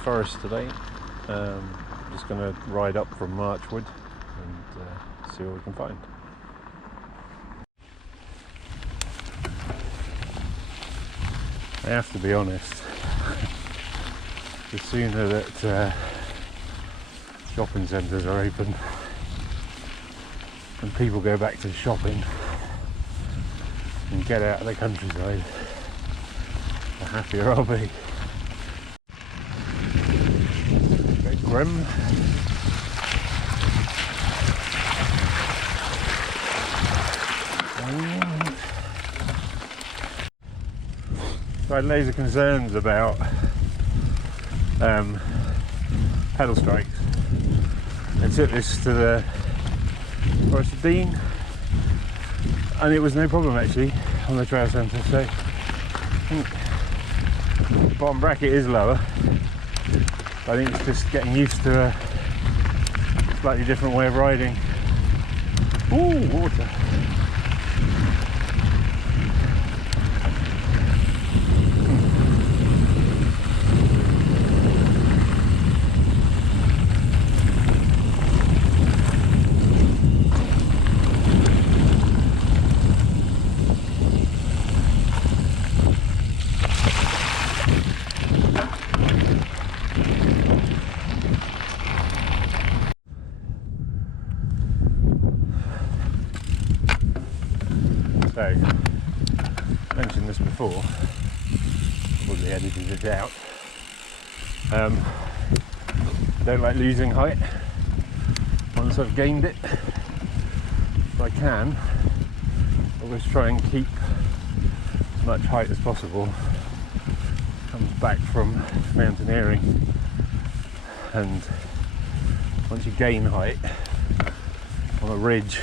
forest today. Just going to ride up from Marchwood and see what we can find. I have to be honest, the sooner that shopping centres are open and people go back to shopping and get out of the countryside, the happier I'll be. A bit grim. So I had loads of concerns about pedal strikes. I took this to the Forest of Dean and it was no problem actually on the trail centre, so I think the bottom bracket is lower. I think it's just getting used to a slightly different way of riding. Ooh, water. So, I mentioned this before, probably edited it out. Don't like losing height. Once I've gained it, if I can, always try and keep as much height as possible. Comes back from mountaineering, and once you gain height on a ridge,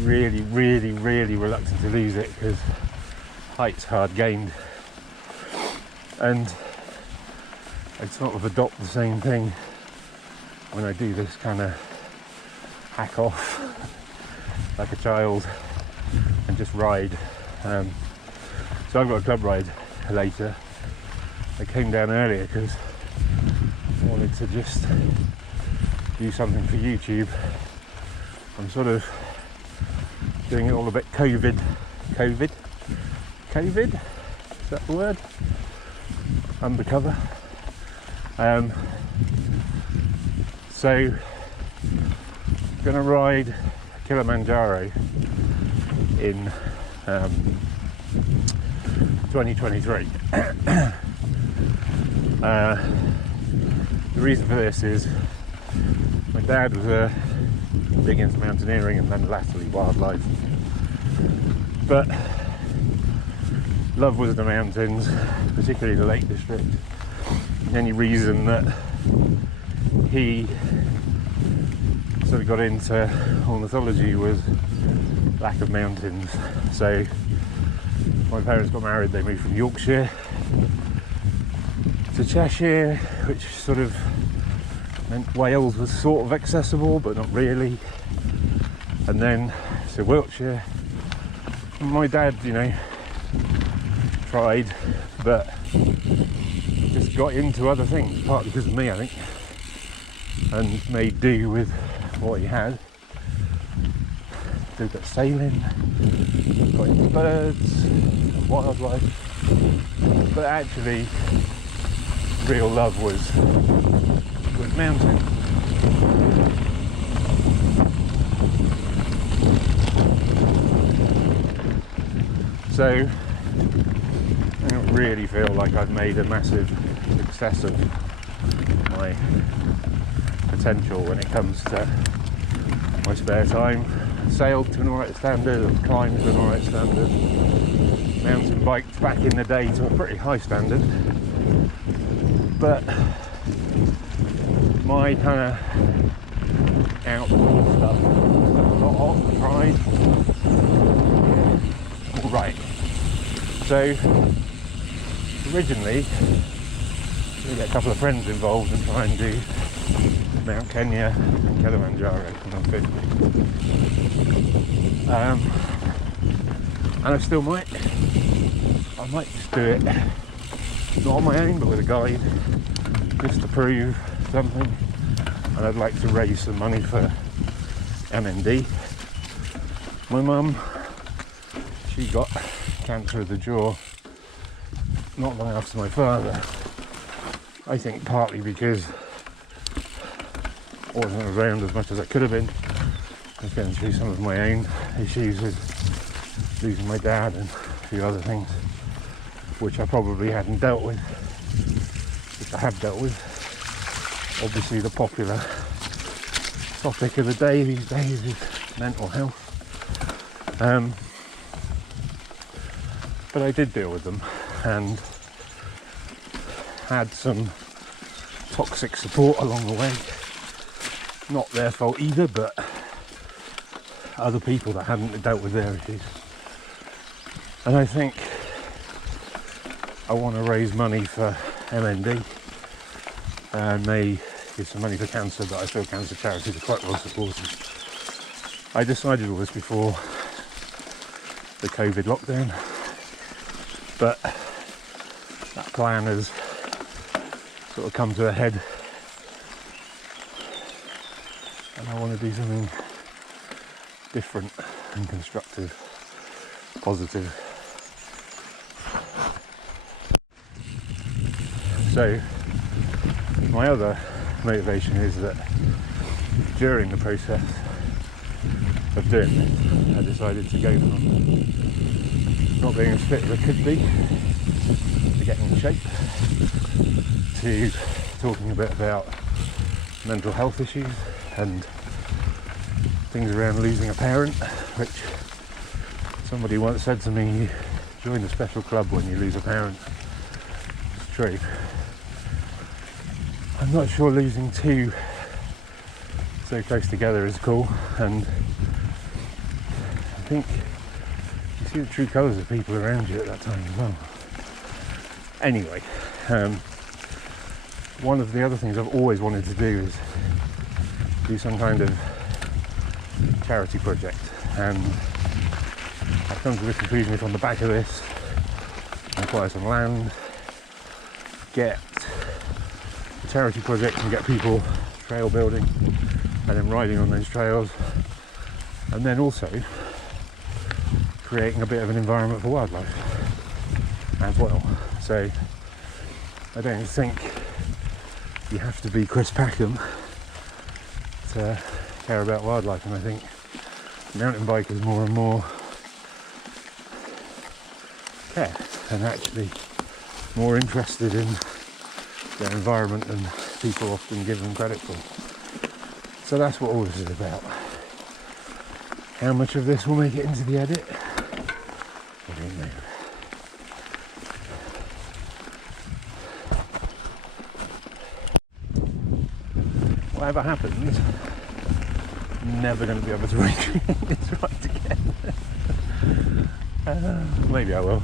really reluctant to lose it because height's hard gained, and I sort of adopt the same thing when I do this kind of hack off like a child and just ride. So I've got a club ride later. I came down earlier because I wanted to just do something for YouTube. I'm sort of doing it all a bit COVID? Is that the word? Undercover. So, gonna ride Kilimanjaro in 2023. The reason for this is my dad was big into mountaineering and then latterly wildlife, but love was the mountains, particularly the Lake District. The only reason that he sort of got into ornithology was lack of mountains. So my parents got married, they moved from Yorkshire to Cheshire, which sort of meant Wales was sort of accessible but not really, and then to Wiltshire. My dad, you know, tried but just got into other things, partly because of me I think, and made do with what he had. Did that sailing, got into birds and wildlife, but actually real love was mountain. So I don't really feel like I've made a massive success of my potential when it comes to my spare time. Sailed to an alright standard, I've climbed to an alright standard, mountain biked back in the day to a pretty high standard, but my kind of outdoor stuff, not tried. Right. So originally we get a couple of friends involved and try and do Mount Kenya and Kilimanjaro when I'm 50. And I still might. I might just do it not on my own but with a guide. just to prove something, and I'd like to raise some money for MND. My mum, she got cancer of the jaw not long after my father. I think partly because I wasn't around as much as I could have been. I was going through some of my own issues with losing my dad and a few other things, which I probably hadn't dealt with, which I have dealt with. Obviously the popular topic of the day these days is mental health. But I did deal with them and had some toxic support along the way. Not their fault either, but other people that hadn't dealt with their issues. And I think I want to raise money for MND, and they give some money for cancer, but I feel cancer charities are quite well supported. I decided all this before the COVID lockdown, but that plan has sort of come to a head, and I want to do something different and constructive, positive. So my other motivation is that during the process of doing this, I decided to go from not being as fit as I could be to getting in shape, to talking a bit about mental health issues and things around losing a parent, which somebody once said to me, you join a special club when you lose a parent. It's true. I'm not sure losing two so close together is cool, and I think you see the true colours of people around you at that time as well. Anyway, one of the other things I've always wanted to do is do some kind of charity project, and I've come to the conclusion if on the back of this I acquire some land, get a charity project and get people trail building and then riding on those trails, and then also creating a bit of an environment for wildlife as well. So I don't think you have to be Chris Packham to care about wildlife, and I think mountain bikers more and more care and actually more interested in their environment than people often give them credit for. So that's what all this is about. How much of this will make it into the edit? I don't know. Whatever happens, I'm never going to be able to recreate this right again. Maybe I will.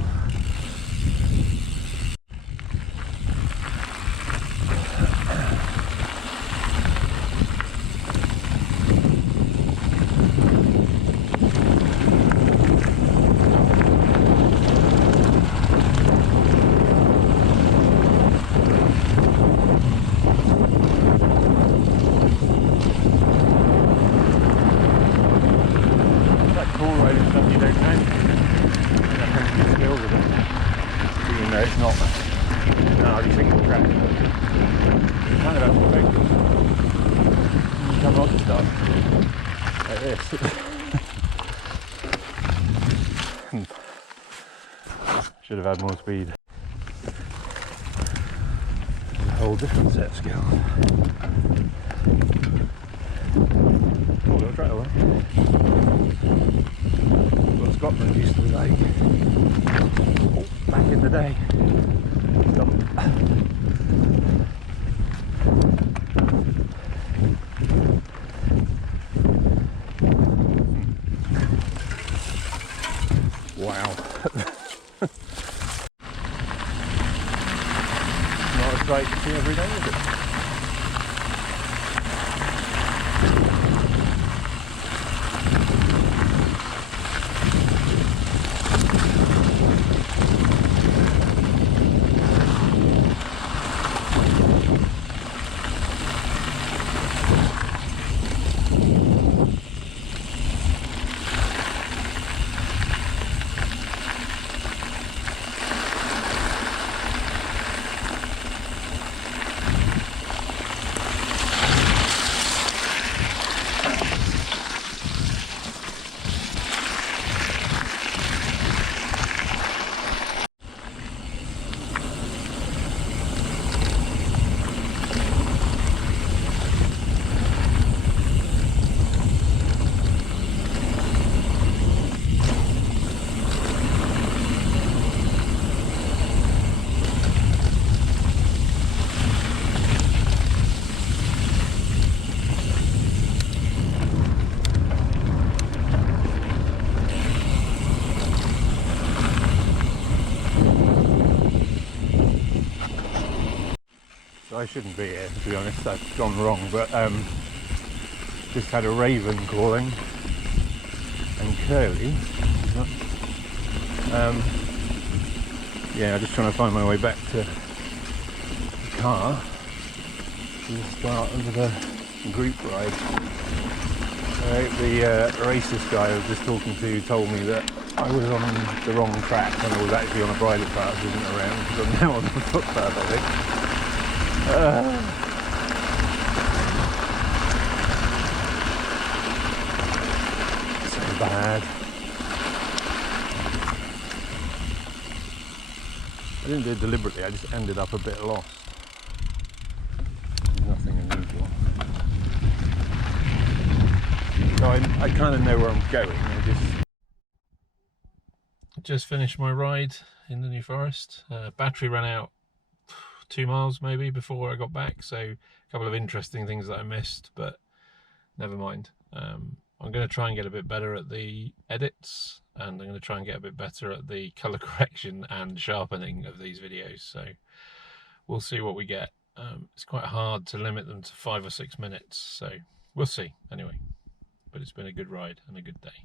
It's not an already single track. You kind of have to focus. You come on stuff like this. Should have had more speed. A whole different set of skills. Oh, go right away. What Scotland used to be like. Oh, back in the day. Stop. Wow. Not a sight to see every day, is it? I shouldn't be here, to be honest. I've gone wrong, but just had a raven calling, and Curly. Yeah, just trying to find my way back to the car to the start of the group ride. The racist guy I was just talking to told me that I was on the wrong track and I was actually on a bridle path, wasn't around, because I'm now on the footpath, I think. So bad. I didn't do it deliberately, I just ended up a bit lost. Nothing unusual. So I kind of know where I'm going. Just finished my ride in the New Forest. Battery ran out 2 miles maybe before I got back, so a couple of interesting things that I missed, but never mind. I'm going to try and get a bit better at the edits, and I'm going to try and get a bit better at the colour correction and sharpening of these videos, so we'll see what we get. It's quite hard to limit them to 5 or 6 minutes, so we'll see anyway. But it's been a good ride and a good day.